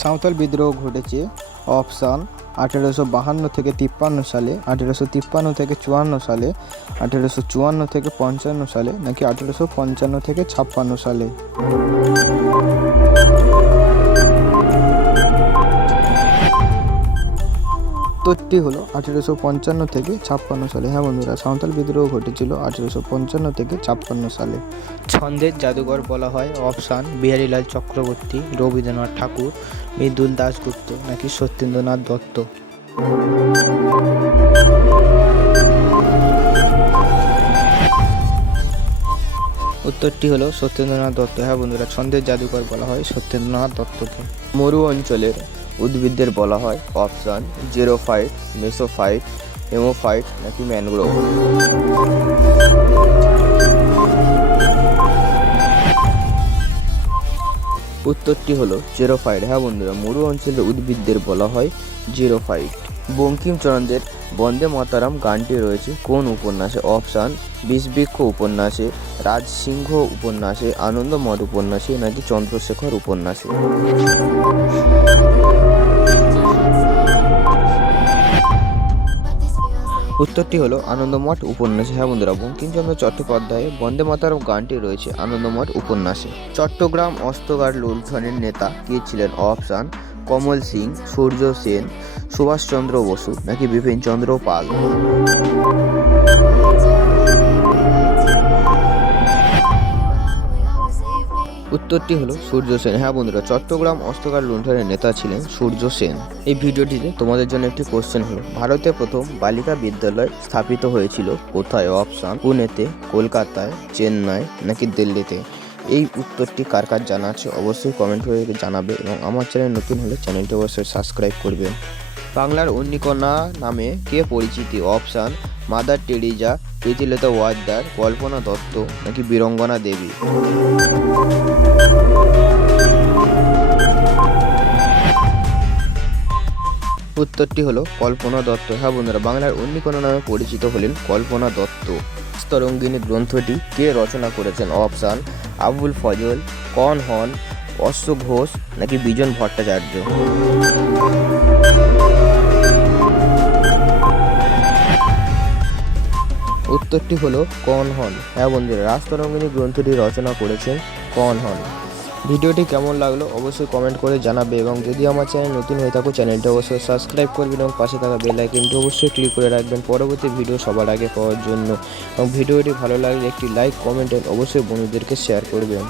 সাঁওতাল বিদ্রোহ ঘটেছে। অপশান আঠেরোশো বাহান্ন থেকে তিপ্পান্ন সালে, আঠেরোশো তিপ্পান্ন থেকে চুয়ান্ন সালে, আঠেরোশো চুয়ান্ন থেকে পঞ্চান্ন সালে নাকি আঠেরোশো পঞ্চান্ন থেকে ছাপ্পান্ন সালে। উত্তরটি হলো আঠেরোশো পঞ্চান্ন থেকে ছাপ্পান্ন সালে। হ্যাঁ বন্ধুরা সাঁওতাল বিদ্রোহ ঘটেছিল আঠেরোশো পঞ্চান্ন থেকে ছাপ্পান্ন সালে। ছন্দের জাদুঘর বলা হয় অপশান বিহারীলাল চক্রবর্তী রবীন্দ্রনাথ ঠাকুর মৃদুল দাশগুপ্ত নাকি সত্যেন্দ্রনাথ দত্ত। উত্তরটি হলো সত্যেন্দ্রনাথ দত্ত। হ্যাঁ বন্ধুরা ছন্দের জাদুকর বলা হয় সত্যেন্দ্রনাথ দত্তকে। মরু অঞ্চলের উদ্ভিদদের বলা হয় অপশান জেরোফাইট, মেসোফাইট, হেমোফাইট নাকি ম্যানগ্রোভ। উত্তরটি হলো জেরোফাইট। হ্যাঁ বন্ধুরা, মরু অঞ্চলের উদ্ভিদদের বলা হয় জেরোফাইট। বঙ্কিমচন্দ্রের বন্দে মাতারাম গানটি রয়েছে কোন উপন্যাসে? অপশান বিষবৃক্ষ উপন্যাসে, রাজসিংহ উপন্যাসে, আনন্দমঠ উপন্যাসে নাকি চন্দ্রশেখর উপন্যাসে? উত্তরটি হলো আনন্দমঠ উপন্যাসে। হ্যাঁ বন্ধুরা, বঙ্কিমচন্দ্র চট্টোপাধ্যায়ের বন্দে মাতার গানটি রয়েছে আনন্দমঠ উপন্যাসে। চট্টগ্রাম অস্ত্রগার লুণ্ঠনের নেতা কে ছিলেন? অপশান কমল সিং, সূর্য সেন, সুভাষচন্দ্র বসু নাকি বিপিন চন্দ্র পাল? উত্তরটি হলো সূর্য সেন। হ্যাঁ বন্ধুরা, চট্টগ্রাম অস্ত্রকার লুণ্ঠনের নেতা ছিলেন সূর্য সেন। এই ভিডিওটিতে তোমাদের জন্য একটি কোশ্চেন হলো, ভারতে প্রথম বালিকা বিদ্যালয় স্থাপিত হয়েছিল কোথায়? অপশান পুনেতে, কলকাতায়, চেন্নাই নাকি দিল্লিতে? এই উত্তরটি কার কার জানা আছে অবশ্যই কমেন্ট করে জানাবে এবং আমার চ্যানেল নতুন হলে চ্যানেলটি অবশ্যই সাবস্ক্রাইব করবে। বাংলার অন্নিকন্যা নামে কে পরিচিতি? Option Mother Teresa Pritilata Waddedar, Kalpana Dutta নাকি বীরঙ্গনা দেবী? উত্তরটি হলো কল্পনা দত্ত। হ্যাঁ বন্ধুরা, বাংলার অন্যকোনা নামে পরিচিত হলেন কল্পনা দত্ত। স্তরঙ্গিনী গ্রন্থটি কে রচনা করেছেন? অপশান, আবুল ফজল, কন হন অশ্ব ঘোষ নাকি বিজন ভট্টাচার্য? উত্তরটি হলো কন হন হ্যাঁ বন্ধুরা, রাজতরঙ্গিনী গ্রন্থটি রচনা করেছেন কন হন ভিডিওটি কেমন লাগল অবশ্যই কমেন্ট করে জানাবে এবং যদি আমার চ্যানেল নতুন হয়ে থাকো চ্যানেলটি অবশ্যই সাবস্ক্রাইব করবেন এবং পাশে থাকা বেল অবশ্যই ক্লিক করে রাখবেন পরবর্তী ভিডিও সবার আগে পাওয়ার জন্য। এবং ভিডিওটি ভালো লাগলে একটি লাইক কমেন্ট অবশ্যই বন্ধুদেরকে শেয়ার করবেন।